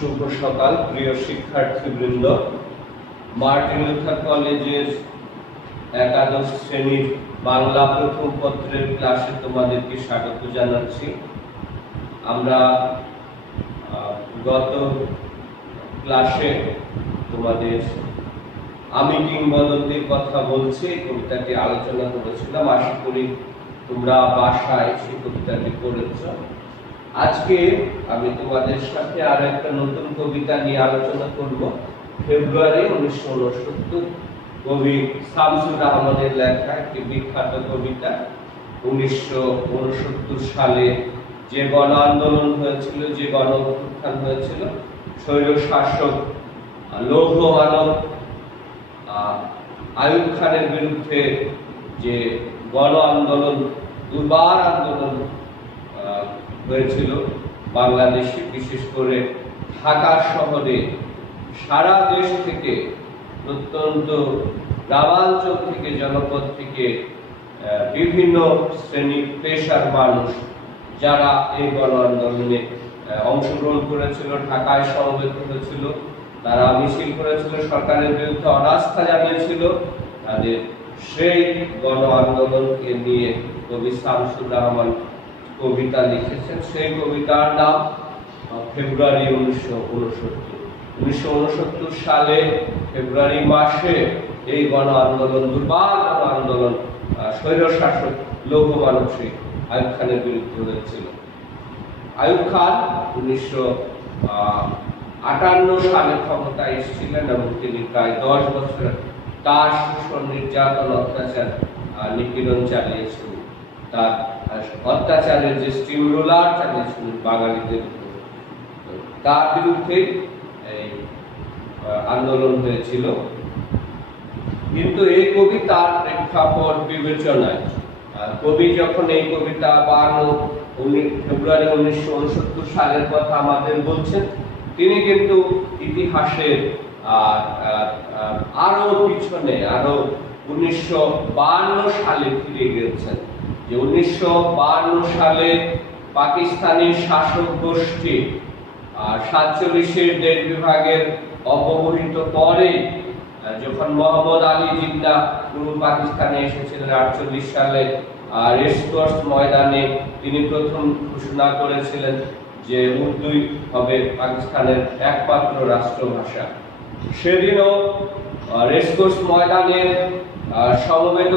শুভ সকাল প্রিয় শিক্ষার্থীবৃন্দ। মার্টিন লুথার কলেজের একাদশ শ্রেণীর বাংলা প্রথম পত্রের ক্লাসে তোমাদেরকে স্বাগত জানাচ্ছি। আমরা গত ক্লাসে তোমাদের আমি কিংবদন্তির কথা বলছি কবিতাটি আলোচনা করেছিলাম। আশা করি তোমরা বাসায় সেই কবিতাটি পড়েছ। আজকে আমি তোমাদের সাথে আর একটা নতুন কবিতা নিয়ে আলোচনা করব। ফেব্রুয়ারি 1969 কবি শামসুর আহমদের লেখা একটি বিখ্যাত কবিতা। 1969 সালে যে গণ আন্দোলন হয়েছিল, যে গণ অভ্যুত্থান হয়েছিল, স্বৈর শাসক লৌহ মানব আইয়ুব খানের বিরুদ্ধে যে গণ আন্দোলন, দুর্বার আন্দোলন হয়েছিল বাংলাদেশে, বিশেষ করে ঢাকা শহরে সারা দেশ থেকে, প্রত্যন্ত গ্রামাঞ্চল থেকে, জনপদ থেকে বিভিন্ন শ্রেণী পেশার মানুষ যারা এই গণ আন্দোলনে অংশগ্রহণ করেছিল, ঢাকায় সমবেত হয়েছিল, তারা মিছিল করেছিল, সরকারের বিরুদ্ধে অনাস্থা জানিয়েছিল, তাদের সেই গণ আন্দোলনকে নিয়ে কবি শামসুর রহমান কবিতা লিখেছেন। সেই কবিতার নাম ফেব্রুয়ারি 1969 সালে ফেব্রুয়ারি মাসে এই গণ আন্দোলন, দুর্বার গণ আন্দোলন স্বৈর শাসক লৌহ মানব শেখ আইয়ুব খানের বিরুদ্ধে হয়েছিল। আইয়ুব খান 1958 সালে ক্ষমতায় এসেছিলেন এবং তিনি প্রায় 10 বছর তার শোষণ, নির্যাতন, অত্যাচার, নিপীড়ন চালিয়েছিলেন। তার অত্যাচারের যে স্টিম রোলার চালিয়েছিলেন বাঙালিদের, তার বিরুদ্ধে এই আন্দোলন হয়েছিল। কিন্তু এই কবিতার প্রেক্ষাপট বিবেচনায় কবি যখন এই কবিতা ফেব্রুয়ারি 1969 সালের কথা আমাদের বলছেন, তিনি কিন্তু ইতিহাসের আরো পিছনে, আরো 1952 সালে ফিরে গেছেন। যে 1952 সালে পাকিস্তানি শাসক গোষ্ঠী 47-এর দেশ বিভাগের অপহরিত পরে, যখন মোহাম্মদ আলী জিন্নাহ পূর্ব পাকিস্তানে এসেছিলেন 48 সালে, রেসকোর্স ময়দানে তিনি প্রথম ঘোষণা করেছিলেন যে উর্দুই হবে পাকিস্তানের একমাত্র রাষ্ট্রভাষা। সেদিনও রেসকোর্স ময়দানে সমবেত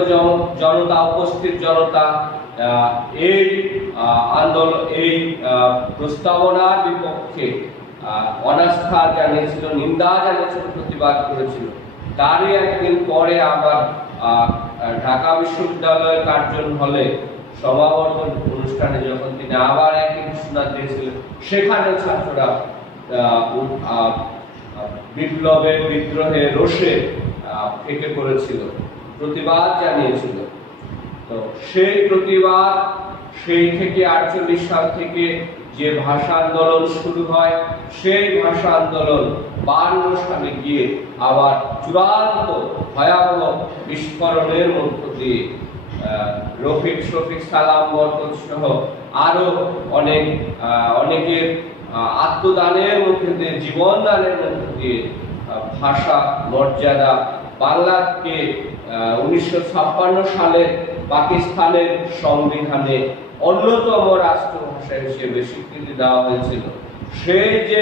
জনতা, উপস্থিত জনতা এই আন্দোলন, এই প্রস্তাবনার বিপক্ষে অনাস্থা জানিয়েছিল, নিন্দা জানিয়েছিল, প্রতিবাদ করেছিল। তারই একদিন পরে আবার ঢাকা বিশ্ববিদ্যালয়ের কার্জন হলে সমাবর্তন অনুষ্ঠানে যখন তিনি আবার একই ঘোষণা দিয়েছিলেন, সেখানে ছাত্ররা বিপ্লবের, বিদ্রোহের রোষে ফেটে পড়েছিল, প্রতিবাদ জানিয়েছিল। তো সেই প্রতিবাদ, সেই থেকে 48 সাল থেকে যে ভাষা আন্দোলন শুরু হয়, সেই ভাষা আন্দোলন 52 সালে গিয়ে আবার চূড়ান্ত ভয়াবহ বিস্ফোরণের মধ্য দিয়ে রফিক, শফিক, সালাম, বরকত সহ আরো অনেকের আত্মদানের মধ্যে দিয়ে, জীবন দানের মধ্যে দিয়ে ভাষা মর্যাদা, বাংলাকে 1956 সালে পাকিস্তানের সংবিধানে অন্যতম রাষ্ট্রভাষা হিসেবে স্বীকৃতি দেওয়া হয়েছিল। সেই যে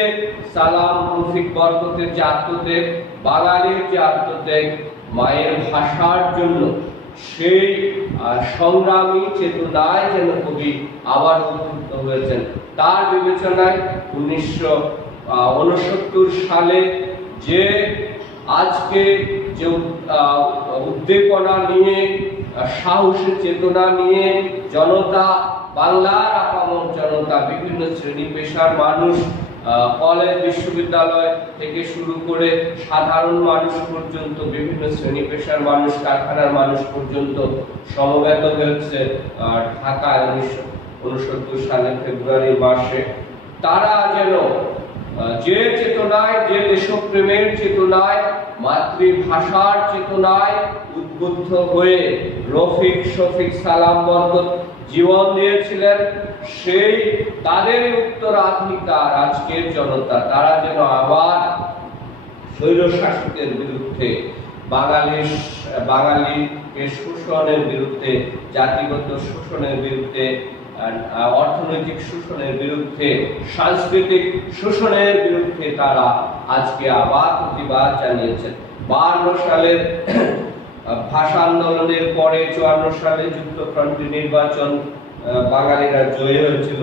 সালাম, রফিক, বরকতের যে আত্মত্যাগ, বাঙালির যে আত্মত্যাগ মায়ের ভাষার জন্য, সেই সংগ্রামী চেতনায় যেন কবি আবার উদ্বুদ্ধ হয়েছেন। তার বিবেচনায় 1969 সালে যে আজকে যে উদ্দীপনা নিয়ে, সাহসী চেতনা নিয়ে জনতা, বাংলার আপামর জনতা, বিভিন্ন শ্রেণী পেশার মানুষ, কলেজ, বিশ্ববিদ্যালয় থেকে শুরু করে সাধারণ মানুষ পর্যন্ত, বিভিন্ন শ্রেণী পেশার মানুষ, কারখানার মানুষ পর্যন্ত সমবেত হয়েছে ঢাকায় 1969 সালে ফেব্রুয়ারি মাসে। তারা যেন যে চেতনায়, যে দেশপ্রেমের চেতনায় মাতৃভাষার চেতনায় উদ্বুদ্ধ হয়ে রফিক শফিক সালাম বরকত জীবন দিয়েছিলেন, সেই তাদের উত্তরাধিকার আজকের জনতা, তারা যেন আবার স্বৈর শাসকের বিরুদ্ধে, বাঙালিকে শোষণের বিরুদ্ধে, জাতিগত শোষণের বিরুদ্ধে, অর্থনৈতিক শোষণের বিরুদ্ধে, সাংস্কৃতিক শোষণের বিরুদ্ধে তারা আজকে আবার প্রতিবাদ জানিয়েছেন। 52 সালের ভাষা আন্দোলনের পরে 54 সালে যুক্তফ্রন্টের নির্বাচন বাঙালিরা জয়ী হয়েছিল,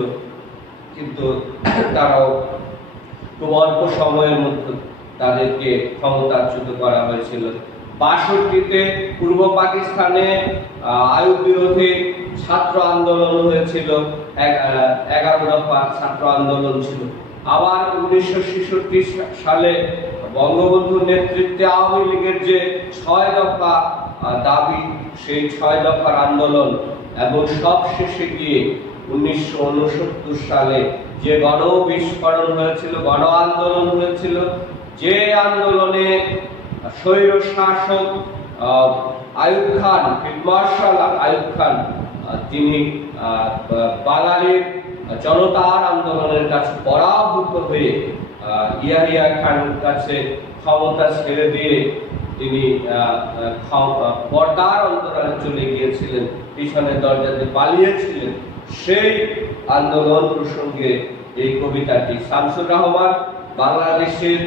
কিন্তু তারাও খুব অল্প সময়ের মধ্যে তাদেরকে ক্ষমতাচ্যুত করা হয়েছিল। 62-তে পূর্ব পাকিস্তানে আইয়ুব বিরোধী ছাত্র আন্দোলন হয়েছিল, 11 দফা ছাত্র আন্দোলন ছিল। আবার 1966 সালে বঙ্গবন্ধুর নেতৃত্বে আওয়ামী লীগের যে 6 দফা দাবি, সেই 6 দফার আন্দোলন, এবং সব শেষে গিয়ে 1969 সালে যে গণবিস্ফোরণ হয়েছিল, গণ আন্দোলন হয়েছিল, যে আন্দোলনে স্বৈর শাসক আইয়ুব খান, ফিল্ড মার্শাল আইয়ুব খান, তিনি বাঙালির জনতার আন্দোলনের কাছে পরাভূত হয়ে ইয়াহিয়া খানের কাছে ক্ষমতা ছেড়ে দিয়ে তিনি পর্দার অন্তরালে চলে গিয়েছিলেন, পিছনের দরজাতে পালিয়েছিলেন। সেই আন্দোলন প্রসঙ্গে এই কবিতাটি। শামসুর রহমান বাংলাদেশের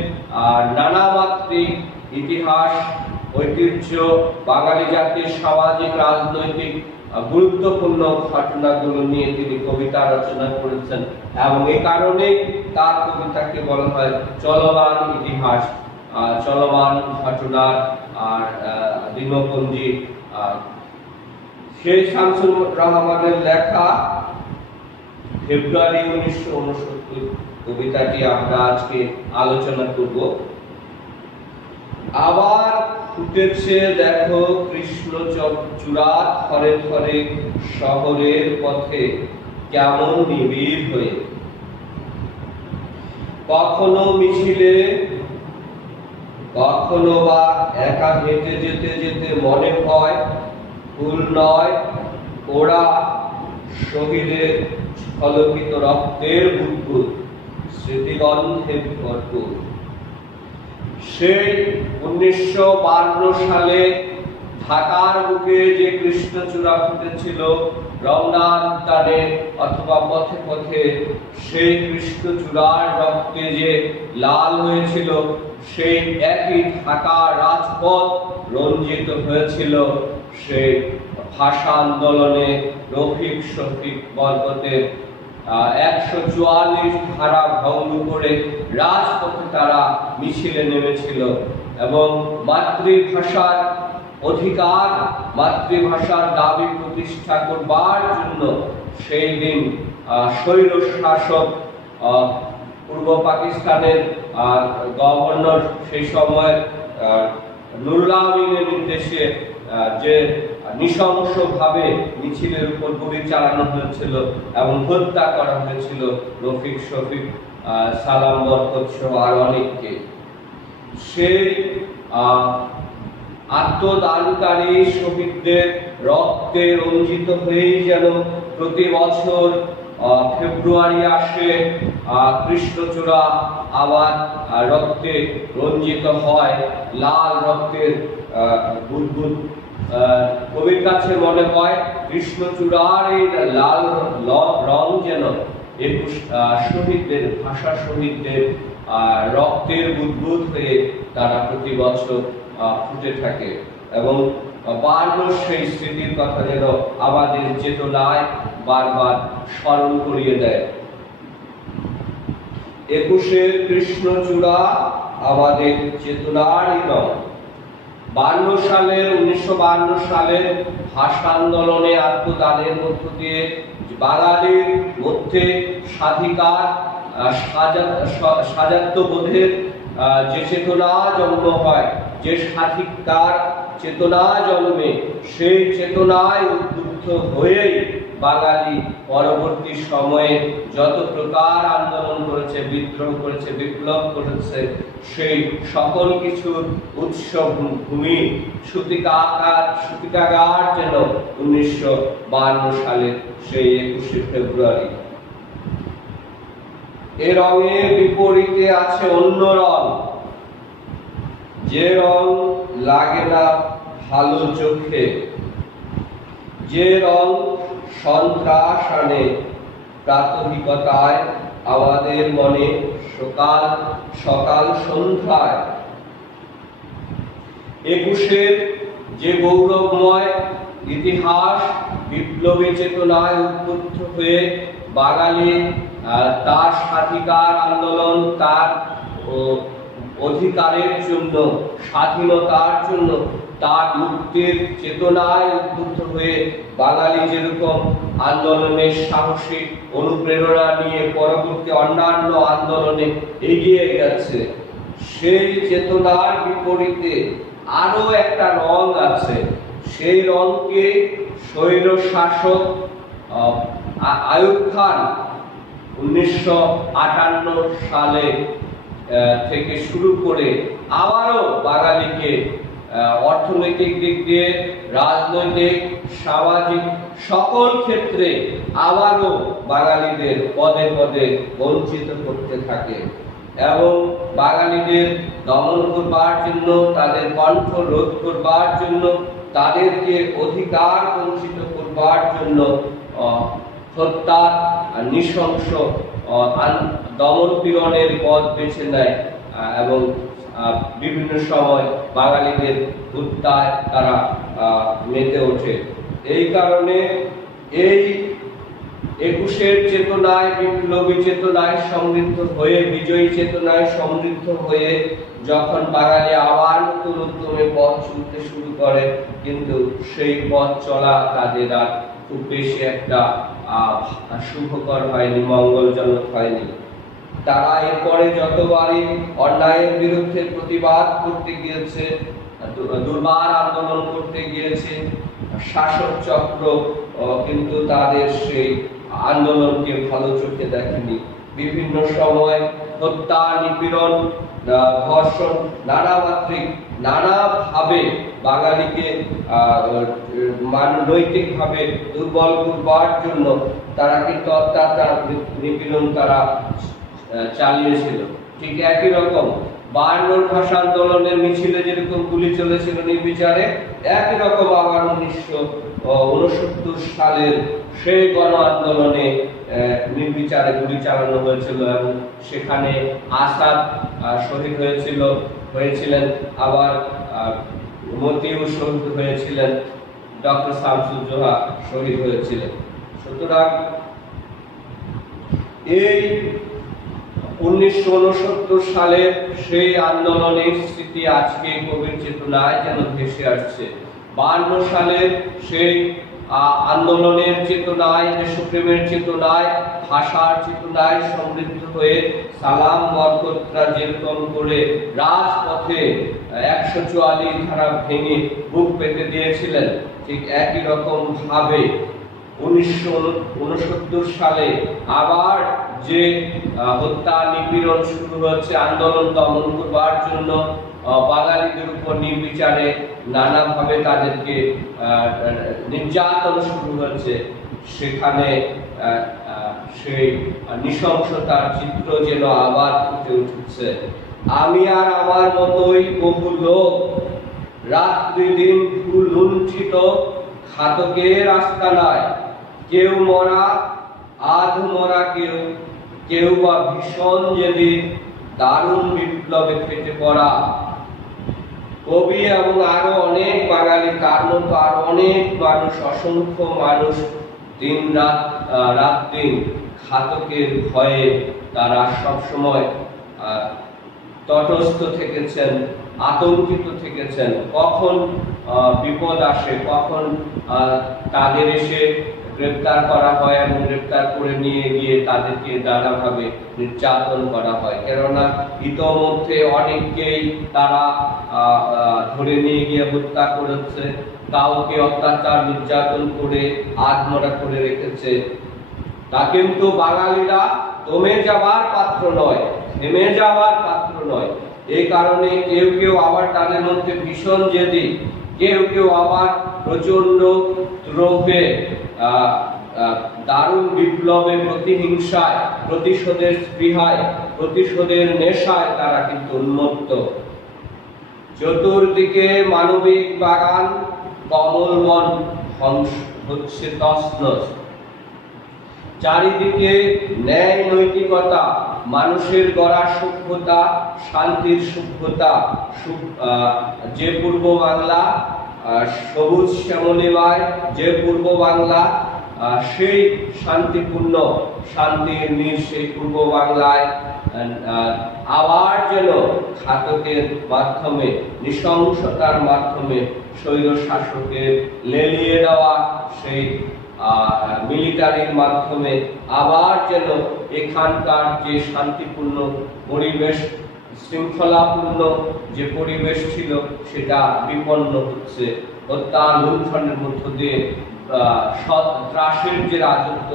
নানা মাত্রিক ইতিহাস, ঐতিহ্য, বাঙালি জাতির সামাজিক রাজনৈতিক গুরুত্বপূর্ণ ঘটনাগুলো নিয়ে তিনি কবিতা রচনা করেছেন, এবং এই কারণে তার কবিতাকে বলা হয় চলমান ইতিহাস, চলমান ঘটনার আর দিনপঞ্জি। সেই শামসুর রহমানের লেখা ফেব্রুয়ারি 1969 কবিতাটি আমরা আজকে আলোচনা করব। আবার ফুটেছে দেখো কৃষ্ণ চূড়া থরে থরে শহরের পথে কেমন নিবিড় হয়ে, কখনো মিছিলে, কখনো বা একা হেঁটে যেতে যেতে মনে হয় ফুল নয় ওরা শহীদের ঝলকিত রক্তের বুদবুদ, স্মৃতিগন্ধে ভরপুর। সেই 1952 সালে ঢাকার বুকে যে কৃষ্ণচূড়া ফুটেছিল রমনার টানে অথবা পথে পথে, সেই কৃষ্ণচূড়ার রক্তে যে লাল হয়েছিল, সেই একই ঢাকার রাজপথ রঞ্জিত হয়েছিল সেই ভাষা আন্দোলনে রফিক শফিক বরকতের 144 ধারা ভঙ্গ করে রাজপথে তারা মিছিলে নেমেছিল, এবং মাতৃভাষার অধিকার, মাতৃভাষার দাবি প্রতিষ্ঠা করবার জন্য সেই দিন স্বৈর শাসক পূর্ব পাকিস্তানের গভর্নর সেই সময় নুরুল আমিনের নির্দেশে যে নৃশংসভাবে মিছিলের উপর গুলি চালানো হয়েছিল এবং হত্যা করা হয়েছিল রফিক শফিক সালাম বরকত সহ আর অনেককে। সেই আত্মদানকারী শহীদদের রক্তে রঞ্জিত হয়েই যেন প্রতি বছর ফেব্রুয়ারি আসে, কৃষ্ণচূড়া আবার রক্তে রঞ্জিত হয়, লাল রক্তের বুদবুদ। কবির কাছে মনে হয় কৃষ্ণচূড়ার এই লাল রং যেন শহীদদের, ভাষা শহীদদের রক্তের বুদবুদ হয়ে তারা প্রতি বছর ফুটে থাকে, এবং বারবার সেই স্মৃতির কথা যেন আমাদের চেতনায় বারবার স্মরণ করিয়ে দেয়। 21-এর কৃষ্ণচূড়া আমাদের চেতনারই রং। 1952 সালের ভাষা আন্দোলনে আত্মদানের মধ্য দিয়ে বাঙালির মধ্যে স্বাধিকার, স্বাজাত্যবোধের যে চেতনা জন্ম হয়, যে স্বাধিকার চেতনা জন্মে, সেই চেতনায় উদ্বুদ্ধ হয়েই বাঙালি পরবর্তী সময়ে যত প্রকার আন্দোলন করেছে, বিদ্রোহ করেছে, বিপ্লব করেছে, সেই সকল কিছুর উৎসব ভূমি সূতিকাগার যেন 1952 সালের সেই 21শে ফেব্রুয়ারি। এ রঙের বিপরীতে আছে অন্য রং, যে রং লাগে না ভালো চোখে, যে রং সন্ত্রাস আনে প্রাত্যহিকতায় আমাদের মনে সকাল সকাল সন্ধ্যায়। 21-এর যে গৌরবময় ইতিহাস বিপ্লবী চেতনায় উদ্বুদ্ধ হয়ে বাঙালি তার স্বাধিকার আন্দোলন, তার অধিকারের জন্য, স্বাধীনতার জন্য, তার মুক্তির চেতনায় উদ্বুদ্ধ হয়ে বাঙালি যেরকম আন্দোলনের সাহসী অনুপ্রেরণা নিয়ে পরবর্তী অন্যান্য আন্দোলনে এগিয়ে গেছে, সেই চেতনার বিপরীতে আরো একটা রং আছে। সেই রংকে স্বৈর শাসক আইয়ুব খান 1958 সালে থেকে শুরু করে আবারও বাঙালিকে অর্থনৈতিক দিক দিয়ে, রাজনৈতিক, সামাজিক সকল ক্ষেত্রে আবারও বাঙালিদের পদে পদে বঞ্চিত করতে থাকে এবং বাঙালিদের দমন করবার জন্য, তাদের কণ্ঠ রোধ করবার জন্য, তাদেরকে অধিকার বঞ্চিত করবার জন্য হত্যা, নৃশংস দমন পীড়নের পথ বেছে নেয় এবং বিভিন্ন সময় বাঙালিদের হত্যায় তারা মেতে ওঠে। এই কারণে এই 21-এর চেতনায়, বিপ্লবী চেতনায় সমৃদ্ধ হয়ে, বিজয়ী চেতনায় সমৃদ্ধ হয়ে যখন বাঙালি আবার নতুন উদ্যমে পথ চলতে শুরু করে, কিন্তু সেই পথ চলা তাদের আর খুব বেশি একটা শুভকর হয়নি, মঙ্গলজনক হয়নি। তারা এরপরে যতবারই অন্যায়ের বিরুদ্ধে প্রতিবাদ করতে গিয়েছে, দুর্বার আন্দোলন করতে গিয়েছে, শাসক চক্র কিন্তু তাদের সেই আন্দোলনকে ভালো চোখে দেখেনি। বিভিন্ন সময় হত্যা, নিপীড়ন, ধর্ষণ, নানামাত্রিক নানাভাবে বাঙালিকে নৈতিকভাবে দুর্বল করবার জন্য তারা কিন্তু অত্যাচার, নিপীড়ন তারা চালিয়েছিল। ঠিক একই রকম 52 ভাষা আন্দোলনের মিছিলে যেরকম গুলি চলেছিল নির্বিচারে, একই রকম আবার 1969 সালের সেই গণ আন্দোলনে নির্বিচারে গুলি চালানো হয়েছিল এবং সেখানে আসাদ শহীদ হয়েছিলেন, আবার মতিউর শহীদ হয়েছিলেন, ডক্টর শামসুজ্জোহা শহীদ হয়েছিলেন। সুতরাং এই 1969 সালের সেই আন্দোলনের স্মৃতি আজকে কবির চেতনায় যেন ভেসে আসছে। 52 সালের সেই আন্দোলনের চেতনায়, দেশপ্রেমের চেতনায়, ভাষার চেতনায় সমৃদ্ধ হয়ে সালাম বরকতরা যেরকম করে রাজপথে 144 ধারা ভেঙে বুক পেতে দিয়েছিলেন, ঠিক একই রকম ভাবে 1969 সালে আবার যে হত্যা, নিপীড়ন শুরু হচ্ছে, আন্দোলন দমন করবার জন্য বাঙালিদের উপর নির্বিচারে নানাভাবে তাদেরকে নির্যাতন শুরু হচ্ছে, সেখানে সেই নৃশংসতার চিত্র যেন আবার ফুটে উঠছে। আমি আর আমার মতোই বহু লোক রাত্রি দিন লুণ্ঠিত ঘাতকের আস্তানায়, কেউ মরা, আধ মরা, কেউ বা ভীষণ জেদি দারুণ বিপ্লবে ফেটে পড়া। কবি এবং আরো অনেক বাঙালি, তার মতো আরো অনেক মানুষ, অসংখ্য মানুষ দিন রাত দিন ঘাতকের ভয়ে তারা সবসময় তটস্থ থেকেছেন, আতঙ্কিত থেকেছেন। কখন বিপদ আসে, কখন তাদের এসে গ্রেপ্তার করা হয় এবং গ্রেপ্তার করে নিয়ে গিয়ে তাদেরকে নানাভাবে নির্যাতন করা হয়। কেননা ইতোমধ্যে অনেককেই তারা ধরে নিয়ে গিয়ে হত্যা করেছে, কাউকে অত্যাচার নির্যাতন করে আধমরা করে রেখেছে, তা কিন্তু বাঙালিরা দমে যাবার পাত্র নয়, থেমে যাওয়ার পাত্র নয়। এই কারণে কেউ কেউ আবার তাদের মধ্যে ভীষণ জেদি, কেউ কেউ আবার প্রচন্ড দ্রোহে, দারুণ বিপ্লবে, প্রতিহিংসায়, প্রতিশোধের স্পৃহায়, প্রতিশোধের নেশায় তারা কিন্তু উন্মত্ত। চতুর্দিকে মানবিক বাগান, কমলবন হচ্ছে তছনছ। চারিদিকে ন্যায় নৈতিকতা, মানুষের গড়া সভ্যতা, শান্তির সভ্যতা, যে পূর্ব বাংলা সবুজ শ্যামলিমায়, যে পূর্ব বাংলা সেই শান্তিপূর্ণ শান্তির নীড়, সেই পূর্ব বাংলায় আবার যেন ঘাতকের মাধ্যমে, নৃশংসতার মাধ্যমে, স্বৈর শাসকের লেলিয়ে দেওয়া সেই মিলিটারির মাধ্যমে আবার যেন এখানকার যে শান্তিপূর্ণ পরিবেশ, শৃঙ্খলাপূর্ণ যে পরিবেশ ছিল সেটা বিপন্ন হচ্ছে। হত্যা লুণ্ঠনের মধ্য দিয়ে ত্রাসের যে রাজত্ব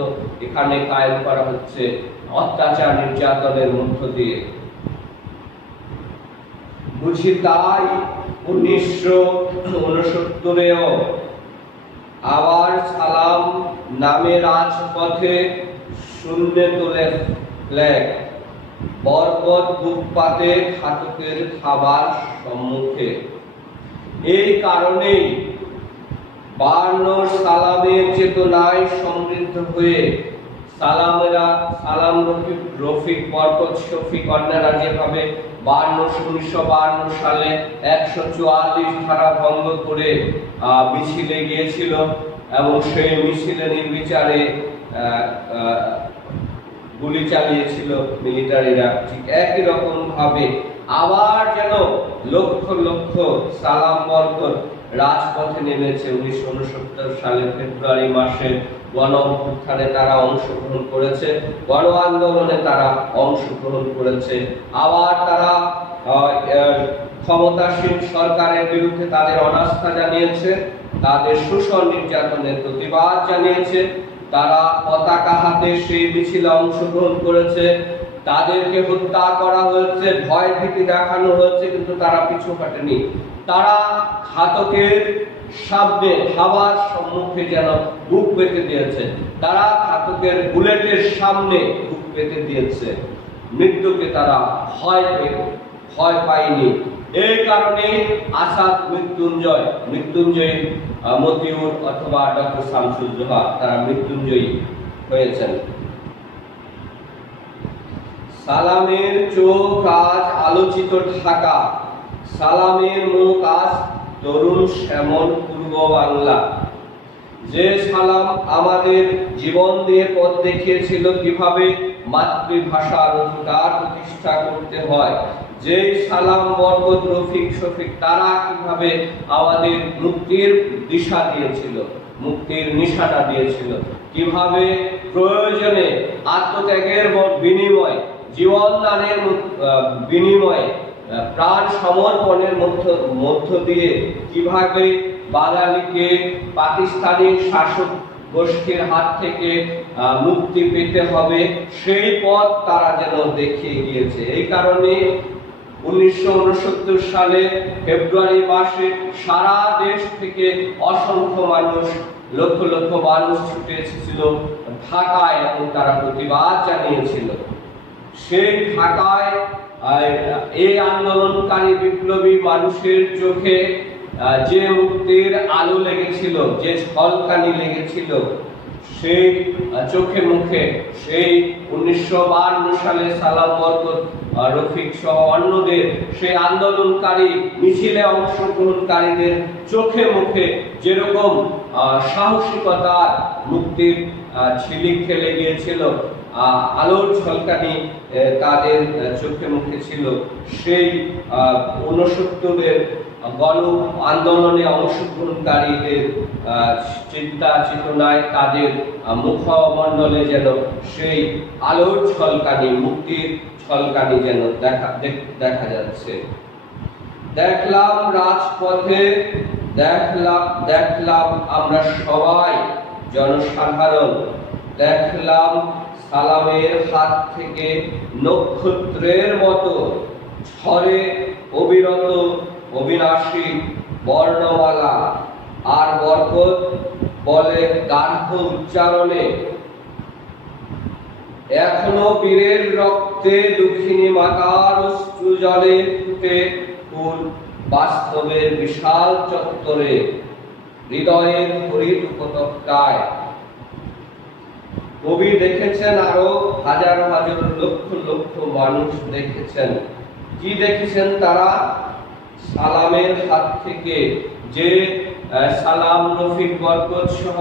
এখানে কায়েম করা হচ্ছে, অত্যাচার নির্যাতনের মধ্য দিয়ে। বুঝি তাই 1969-এও আবার সালাম নামে রাজপথে শূন্যে তোলে ফ্ল্যাগ, বরকত বুক পাতে ঘাতকের খাবার সম্মুখে। এই কারণেই 52 সালামের চেতনায় সমৃদ্ধ হয়ে সালাম রফিক, বরকত শফিক, অন্যরা যেভাবে 1952 সালে 144 ধারা ভঙ্গ করে মিছিলে গিয়েছিল এবং সেই মিছিলে নির্বিচারে গুলি চালিয়েছিল মিলিটারিরা, ঠিক একই রকম ভাবে আবার যেন লক্ষ লক্ষ সালাম বরকত রাজপথে নেমেছে। 1969 সালের ফেব্রুয়ারি মাসে গণ অভ্যুত্থানে তারা অংশগ্রহণ করেছে, গণ আন্দোলনে তারা অংশগ্রহণ করেছে। আবার তারা ক্ষমতাসীন সরকারের বিরুদ্ধে তাদের অনাস্থা জানিয়েছে, তাদের শোষণ নির্যাতনের প্রতিবাদ জানিয়েছে। তারা পতাকা হাতে সেই মিছিলে অংশগ্রহণ করেছে, তাদেরকে হত্যা করা হয়েছে, ভয় ভীতি দেখানো হয়েছে, কিন্তু তারা পিছু হটেনি। তারা ঘাতকের সামনে, হাওয়ার সম্মুখে যেন বুক পেতে দিয়েছে, তারা ঘাতকের বুলেটের সামনে বুক পেতে দিয়েছে। মৃত্যুকে তারা ভয় পায়নি। এই কারণে আসাদ মৃত্যুঞ্জয়ী মতিউর অথবা ডক্টর শামসুল জোহা তারা মৃত্যুঞ্জয়ী হয়েছেন। সালামের চোখ আজ আলোচিত ঢাকা, সালামের মুখ আজ তরুণ শ্যামল পূর্ব বাংলা। যে সালাম আমাদের জীবন দিয়ে পথ দেখিয়েছিল কিভাবে মাতৃভাষার অধিকার প্রতিষ্ঠা করতে হয়, যে সালাম বরকত রফিক শফিক তারা কিভাবে আমাদের মুক্তির দিশা দিয়েছিল, মুক্তির নিশানা দিয়েছিল, কিভাবে প্রয়োজনে আত্মত্যাগের বিনিময়, জীবন দানের বিনিময়ে, প্রাণ সমর্পণের মধ্য দিয়ে কিভাবে বাঙালিকে পাকিস্তানি শাসক গোষ্ঠীর হাত থেকে মুক্তি পেতে হবে, সেই পথ তারা যেন দেখিয়ে গিয়েছে। এই কারণে 1969 সালে ফেব্রুয়ারি মাসে সারা দেশ থেকে অসংখ্য মানুষ, লক্ষ লক্ষ মানুষ ছুটে এসেছিল ঢাকায় এবং তারা প্রতিবাদ জানিয়েছিল। সেই ঢাকায় এই আন্দোলনকারী বিপ্লবী মানুষের চোখে যে মুক্তির আলো লেগেছিল, যে ঝলকানি লেগেছিল, সেই চোখে মুখে সেই 1952 সালে সালাম বরকত রফিক সহ অন্যদের, সেই আন্দোলনকারী মিছিলে অংশগ্রহণকারীদের চোখে মুখে যেরকম সাহসিকতার মুক্তির ঝিলিক খেলে গিয়েছিল, আলোর ঝলকানি তাদের চোখে মুখে ছিল, সেই 69-এর গণ আন্দোলনে অংশগ্রহণকারীদের চিন্তা চেতনায়, তাদের মুখমণ্ডলে যেন সেই আলোর ঝলকানি, মুক্তির ঝলকানি যেন দেখা যাচ্ছে। দেখলাম রাজপথে দেখলাম আমরা সবাই জনসাধারণ দেখলাম সালামের হাত থেকে নক্ষত্রের মতো ঝরে অবিরত অবিনাশী বর্ণমালা, আর বরকত বলে গাঢ় উচ্চারণে, এখনো বীরের রক্তে দুঃখিনী মাতার অশ্রু জলে ফুটে ফুল বাস্তবের বিশাল চত্বরে, হৃদয়ের হরিত উপত্যকায়। কবি দেখেছেন, আরো হাজার হাজার লক্ষ লক্ষ মানুষ দেখেছেন। কি দেখেছেন তারা? সালামের হাত থেকে যে সালাম, রফিক, বরকত সহ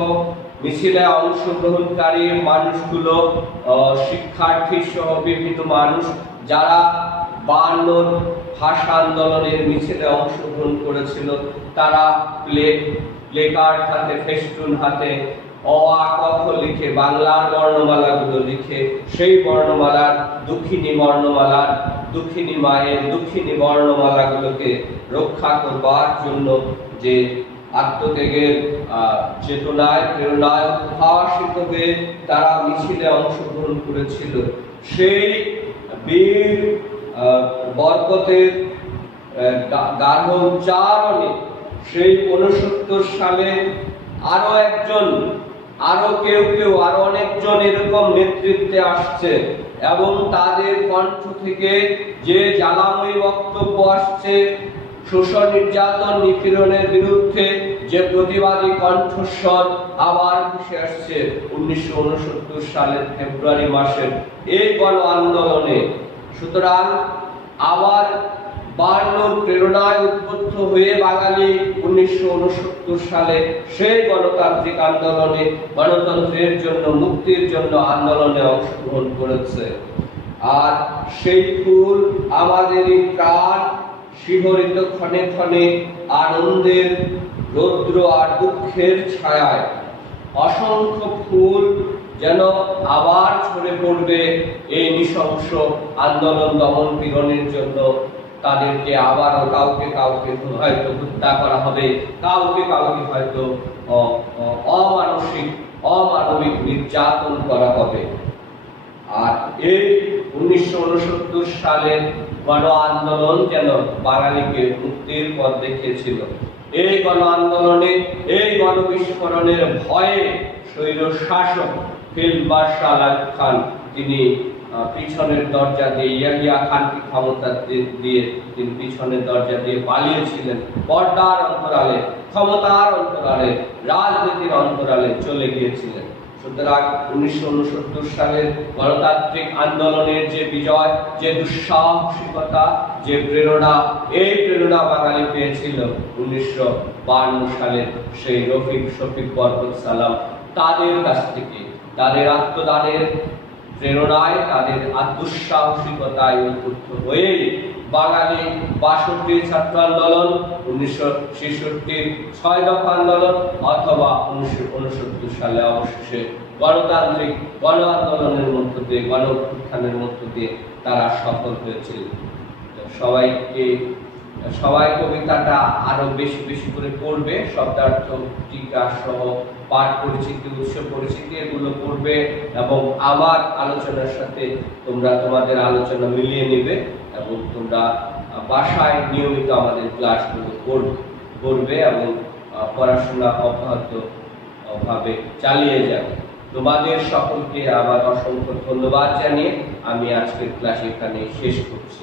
মিছিলে অংশগ্রহণকারী মানুষগুলো, শিক্ষার্থী সহ বিভিন্ন মানুষ যারা 52 ভাষা আন্দোলনের মিছিলে অংশগ্রহণ করেছিল, তারা প্লেকার্ড হাতে, ফেস্টুন হাতে, অ আ ক খ লিখে, বাংলার বর্ণমালাগুলো লিখে, সেই বর্ণমালার দুঃখিনী মায়ের দুঃখিনী বর্ণমালাগুলোকে রক্ষা করবার জন্য যে আত্মত্যাগের চেতনায়, প্রেরণায় উদ্ভাসিত হয়ে তারা মিছিলে অংশগ্রহণ করেছিল, সেই বীর বরকতের গাঢ় উচ্চারণে সেই 69 সালে আরো কেউ আরো অনেকজন এরকম নেতৃত্বে আসছে, এবং তাদের কণ্ঠ থেকে যে জ্বালাময়ী বক্তব্য আসছে, শোষণ, নির্যাতন, নিপীড়নের বিরুদ্ধে যে প্রতিবাদী কণ্ঠস্বর আবার ভেসে আসছে 1969 সালের ফেব্রুয়ারি মাসের এই গণ আন্দোলনে। সুতরাং আবার 52 প্রেরণায় উদ্বুদ্ধ হয়ে বাঙালি 1969 সালে সেই গণতান্ত্রিক আন্দোলনে, গণতন্ত্রের জন্য, মুক্তির জন্য আন্দোলনে অংশগ্রহণ করেছে। আর সেই ফুল আমাদেরই প্রাণ শিহরিত ক্ষণে ক্ষণে আনন্দের, রৌদ্র আর দুঃখের ছায়ায়। অসংখ্য ফুল যেন আবার ঝরে পড়বে এই নৃশংস আন্দোলন দমন পীড়নের জন্য। তাদেরকে আবারও কাউকে হয়তো হত্যা করা হবে, কাউকে হয়তো অমানবিক নির্যাতন করা হবে। আর এই 1969 সালের গণ আন্দোলন যেন বাঙালিকে মুক্তির পথ দেখিয়েছিল। এই গণ আন্দোলনে, এই গণবিস্ফোরণের ভয়ে স্বৈর শাসক ফিল্ড মার্শাল আইয়ুব খান তিনি পিছনের দরজা দিয়ে, ইয়াহিয়া খানকে ক্ষমতা দিয়ে তিনি পিছনের দরজা দিয়ে পালিয়েছিলেন। পর্দার অন্তরালে, ক্ষমতার অন্তরালে, রাজনীতির অন্তরালে চলে গিয়েছিলেন। সুতরাং 1969 সালের গণতান্ত্রিক আন্দোলনের যে বিজয়, যে দুঃসাহসিকতা, যে প্রেরণা, এই প্রেরণা বাঙালি পেয়েছিল 1952 সালের সেই রফিক, শফিক, বরকত, সালাম তাদের কাছ থেকে। তাদের আত্মদানের প্রেরণায়, তাদের দুঃসাহসিকতায় উদ্বুদ্ধ হয়ে বাঙালি 62 ছাত্র আন্দোলন, 1966 6 দফা আন্দোলন, অথবা 1969 সালে অবশেষে গণতান্ত্রিক গণ আন্দোলনের মধ্য দিয়ে, গণ উত্থানের মধ্য দিয়ে তারা সফল হয়েছিল। সবাই কবিতাটা আরো বেশি বেশি করে পড়বে, শব্দার্থ, টিকা সহ পাঠ পরিচিতি, উৎস পরিচিতি এগুলো পড়বে, এবং আমার আলোচনার সাথে তোমরা তোমাদের আলোচনা মিলিয়ে নেবে, এবং তোমরা বাসায় নিয়মিত আমাদের ক্লাসগুলো করবে এবং পড়াশোনা অব্যাহত ভাবে চালিয়ে যাবে। তোমাদের সকলকে আমার অসংখ্য ধন্যবাদ জানিয়ে আমি আজকের ক্লাস এখানে শেষ করছি।